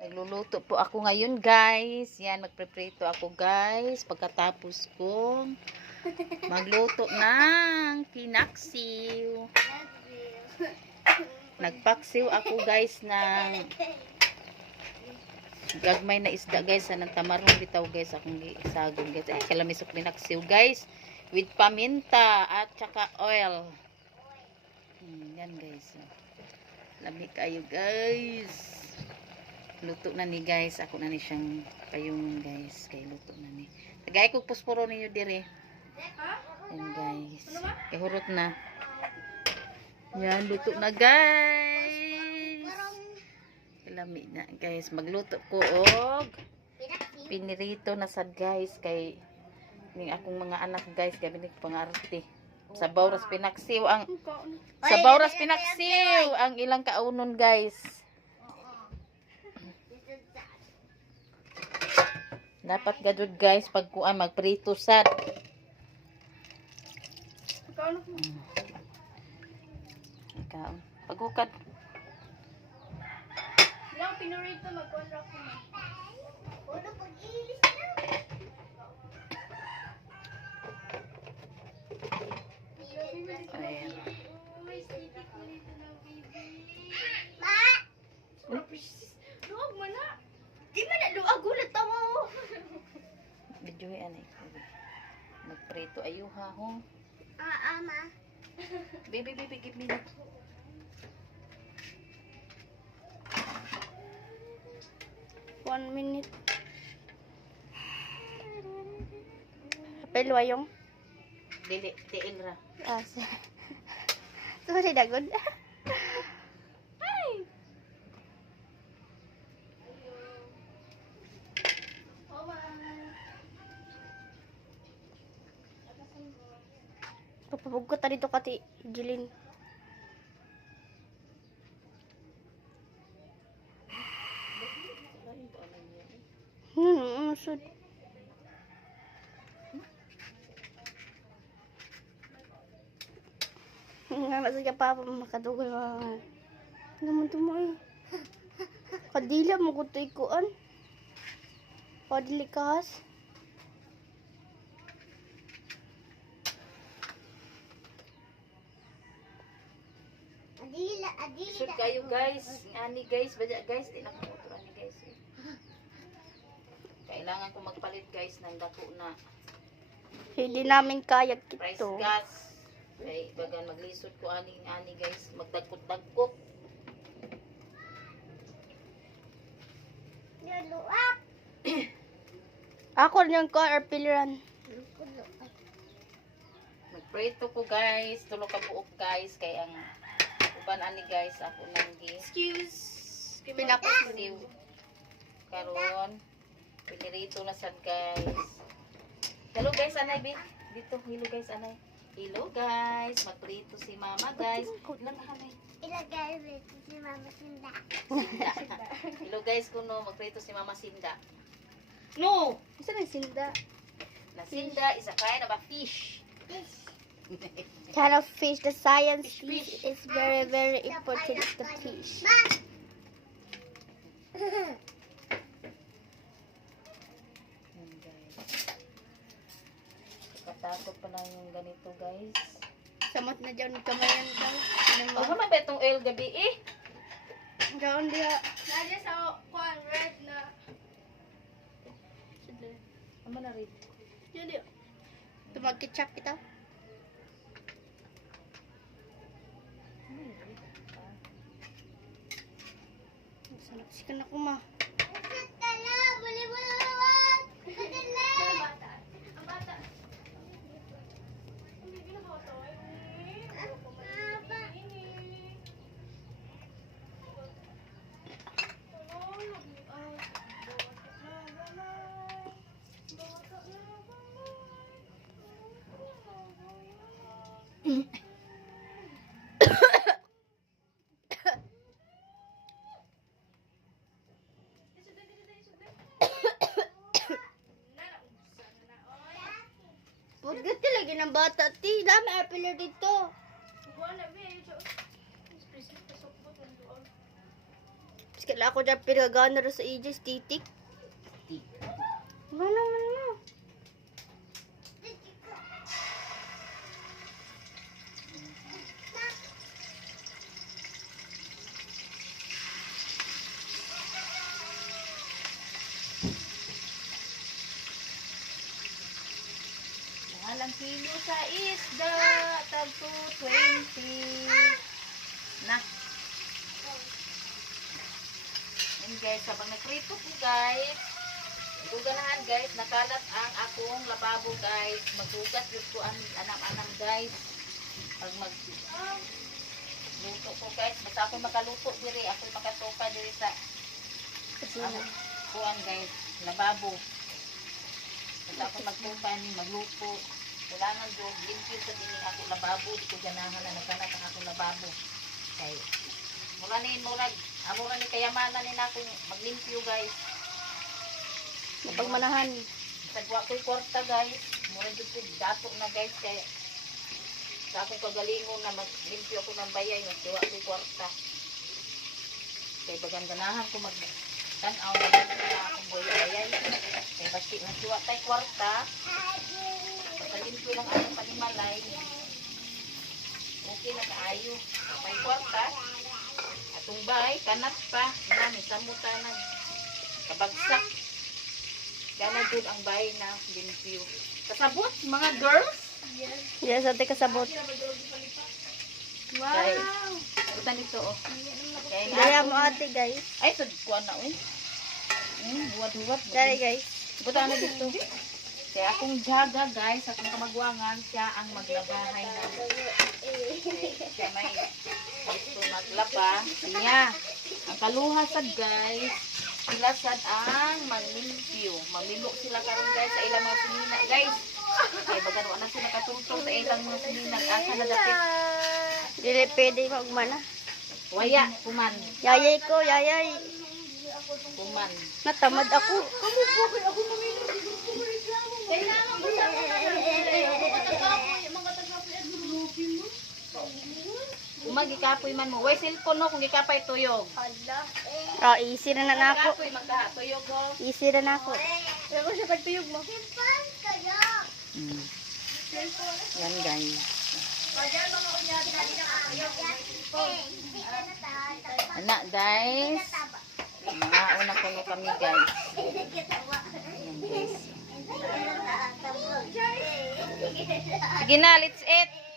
Nagluluto po ako ngayon, guys. Yan, magpreprito ako, guys. Pagkatapos kong magluto ng pinaksiw. Nagpaksiw ako, guys, ng gagmay na isda, guys. Ng tamarong bitaw, guys. Akong isagong, guys. Kalamisok pinaksiw, guys. With paminta at saka oil. Yan, guys. Lamig kayo, guys. Luto na ni, guys. Ako na ni siyang payungon, guys. Kay luto na ni. Tagay ko pusporo ninyo dire. Yan, guys. Kay hurot na. Yan, luto na, guys. Lami na, guys. Magluto ko og pinirito na sad, guys. Kay ning akong mga anak, guys. Gabi ni pangarte. Sabaw ras pinaksiw ang ang ilang kaunon, guys. Dapat gadud, guys, pag kuan magprito sad. Ikaw. Pagukad. Lang pinurito magkuan ra ko. Uno pag-ilis na. Ayan. Luwag mo na. Di man na luwag ulit mo. Video yan eh. Magprito ayuha ho. Ma. Baby, give me that. One minute. Apel wayong. Dili, tiil ra. Sorry, dagod. Papabugot ta dito kati Jilin. Sud. Nga nasa ka pa makadugol mga. Naman to mo eh. Kadila mo ko ito ikuan. Padilikas. Shoot kayo, guys. Ani, guys. Badya, guys. Di na kamotor. Ani, guys. Kailangan ko magpalit, guys, ng dako na Hindi namin kaya price kito. gas. Kay bagan maglisod ko ani, guys. Magdagkot-dagkot. Ako rin yung car or piliran. Magprito ko, guys. Tulo ka buok, guys. Kay ang uban ani, guys. Ako nang Excuse. pinapasiw. Karon pinirito na sad, guys. Hello, guys, anay bi. Dito, hello, guys, anay. Hello, guys. Magprito si mama, guys. Lang anay. Ilagay si Mama Sinda. Hello, guys, kuno magprito si mama Sinda. No! Isa na Sinda. Na Sinda is a kind of a fish. Kind of fish. The science Fish. is very, very important. The fish. Yan, guys. Katakot pa lang yung ganito, guys. Samot na dyan kamayan daw. Oh, kama ba itong oil gabi eh? Doon dia. Nadi sa kuan red na. Kama na rin. Yun dia. Tumag-ketchup kita. Sikan ako ma. Huwag dito lagi ng bata. Ti, dami appeler dito. kala ako dyan pinagana rin sa Aegis, titik. Ano naman mo? Mahalang kilo sa isda, tagto 20. Na. Yan guys, habang nagprito ko guys, guganahan guys, nakalat ang akong lababo guys. Maghugas yun ko ang anam-anam guys. Pag luto ko guys, basta ako makaluto diri, ako makatoka diri sa kuan guys, lababo. Basta ako magtupa ni magluto. Kailangan doon, limpyo sa dini ako lababo. Di ko ganahan na nagkanat ang akong lababo. Kay, mura ni kayamanan ni natin maglimpyo guys. Napagmanahan. Tagwa ko'y kwarta guys. Mura dito dato na guys. Kaya, sa akong kagalingon na maglimpyo ako ng bayay. Magtiwa ko'y kwarta. Kaya bagang ganahan ko tanaw na akong bayay. Kaya basi magtiwa tayo kwarta. Pagkalimpyo lang ayong panimalay. Okay na kaayo. May kwarta. Atong bay, kanat pa. Nami, samuta na. Kabagsak. Gana dun ang bay na limpyo. Kasabot, mga girls. Yes, ate kasabot. Wow! Butan dito, oh. Kaya Gaya mo ate, guys. ay, sagkuan na, oh. Buwat-buwat. Gaya, guys. Butan na dito. Kaya akong jaga, guys, akong kamagwangan, siya ang maglabahay na. Siya may gusto maglaba. Siya. Ang kaluhasad, guys, sila sad ang maglimpyo. Mamilo sila karon guys, sa ilang mga sinina, guys. Kaya baga na sila katultong sa ilang mga sinina. Asa na dapit. Dili pwede magmana. Waya, kuman. Yayay ko, yayay. Kuman. Natamad ako. Kumag gikapoy man mo. Way cellphone no kung gikapay tuyog. Ah, easy na na ako. Gikapoy magkatuyog ko. Easy na na ako. Pero sa pagtuyog mo. Yan guys. Anak guys. Mga una kuno kami guys. Ayan guys. Sige na, let's eat.